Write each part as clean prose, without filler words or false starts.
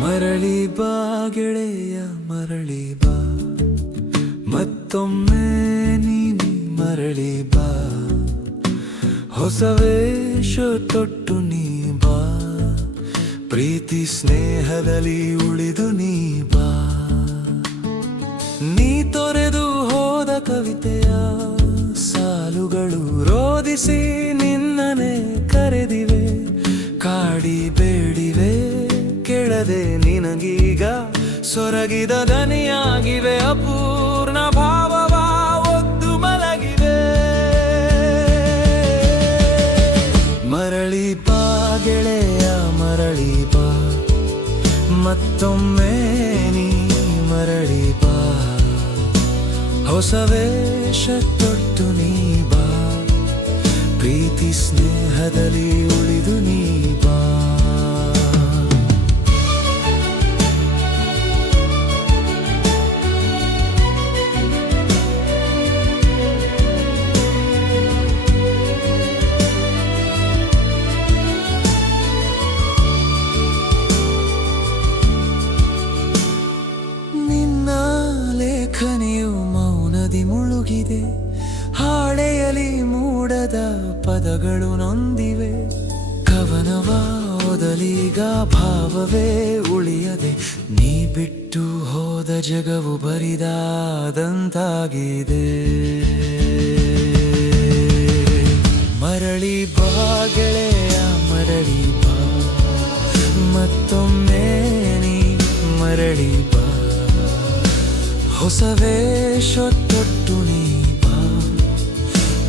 ಮರಳಿ ಬಾ ಗೆಳೆಯ ಮರಳಿ ಬಾ, ಮತ್ತೊಮ್ಮೆ ನೀನು ಮರಳಿ ಬಾ. ಹೊಸ ವೇಷ ತೊಟ್ಟು ನೀ ಬಾ, ಪ್ರೀತಿ ಸ್ನೇಹದಲ್ಲಿ ಉಳಿದು ನೀ ಬಾ. ನೀ ತೊರೆದು ಹೋದ ಕವಿತೆಯ ಸಾಲುಗಳು ರೋದಿಸಿ ನಿನ್ನನೆ ಕರೆದಿವೆ, ಕಾಡಿ ಬೇಡಿವೆ ಕೆಳದೆ ನಿನಗೀಗ ಸೊರಗಿದ ದನಿಯಾಗಿವೆ. ಅಪೂರ್ಣ ಭಾವವ ಒದ್ದು ಮಲಗಿವೆ. ಮರಳಿ ಬಾ ಗೆಳೆಯ ಮರಳಿ ಬಾ, ಮತ್ತೊಮ್ಮೆ ನೀ ಮರಳಿ ಬಾ. ಹೊಸ ವೇಷ ತೊಟ್ಟು ನೀ ಬಾ, ಪ್ರೀತಿ ಸ್ನೇಹದಲ್ಲಿ ಉಳಿದು ನೀ ಬಾ. ಲೇಖನಿಯು ಮೌನದಿ ಮುಳುಗಿದೆ, ಹಾಳೆಯಲಿ ಮೂಡದ ಪದಗಳು ನೊಂದಿವೆ. ಕವನವ ಓದಲೀಗ ಭಾವವೇ ಉಳಿಯದೆ, ನೀ ಬಿಟ್ಟು ಹೋದ ಜಗವು ಬರಿದಾದಂತಾಗಿದೆ. ಮರಳಿ ಬಾ ಗೆಳೆಯ ಮರಳಿ ಬಾ, ಮತ್ತೊಮ್ಮೆ ನೀ ಮರಳಿ ಬಾ. ಹೊಸ ವೇಷ ತೊಟ್ಟು ನೀ ಬಾ,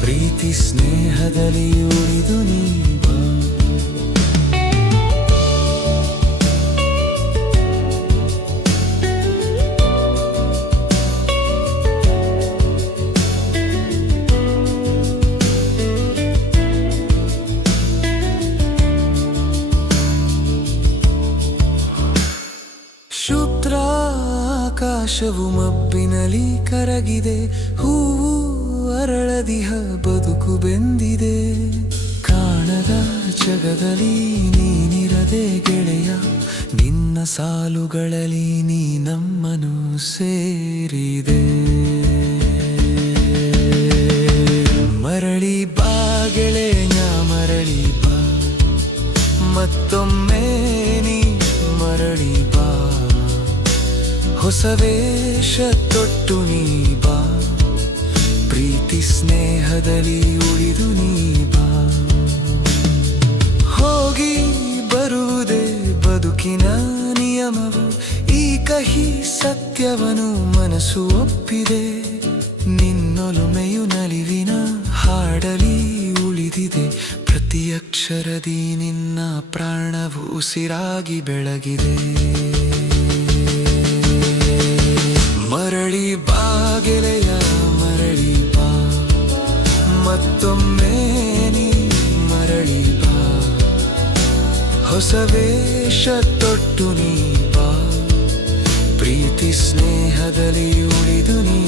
ಪ್ರೀತಿ ಸ್ನೇಹದಲ್ಲಿ ಉಳಿದು ನೀ ಬಾ. ಆಕಾಶವು ಮಬ್ಬಿನಲಿ ಕರಗಿದೆ, ಹೂವು ಅರಳದಿಹ ಬದುಕು ಬೆಂದಿದೆ. ಕಾಣದ ಜಗದಲ್ಲಿ ನೀನಿರದೆ ಗೆಳೆಯ, ನಿನ್ನ ಸಾಲುಗಳಲ್ಲಿ ನೀ ನಮ್ಮನು ಸೇರಿದೆ. ಮರಳಿ ಬಾ ಗೆಳೆಯ ಮರಳಿ ಬಾ, ಮತ್ತೊಮ್ಮೆ ನೀ ಮರಳಿ ಬಾ. ಹೊಸ ವೇಷ ತೊಟ್ಟು ನೀ ಬಾ, ಪ್ರೀತಿ ಸ್ನೇಹದಲ್ಲಿ ಉಳಿದು ನೀ ಬಾ. ಹೋಗಿ ಬರುವುದೇ ಬದುಕಿನ ನಿಯಮವು, ಈ ಕಹಿ ಸತ್ಯವನು ಮನಸ್ಸು ಒಪ್ಪಿದೆ. ನಿನ್ನೊಲುಮೆಯು ನಲಿವಿನ ಹಾಡಲಿ ಉಳಿದಿದೆ, ಪ್ರತಿ ಅಕ್ಷರದಿ ನಿನ್ನ ಪ್ರಾಣವು ಉಸಿರಾಗಿ ಬೆಳಗಿದೆ. ಮರಳಿ ಬಾ ಗೆಳೆಯ ಮರಳಿ ಬಾ, ಮತ್ತೊಮ್ಮೆ ನೀ ಮರಳಿ ಬಾ. ಹೊಸ ವೇಷ ತೊಟ್ಟು ನೀ ಬಾ, ಪ್ರೀತಿ ಸ್ನೇಹದಲ್ಲಿ ಉಳಿದು ನೀ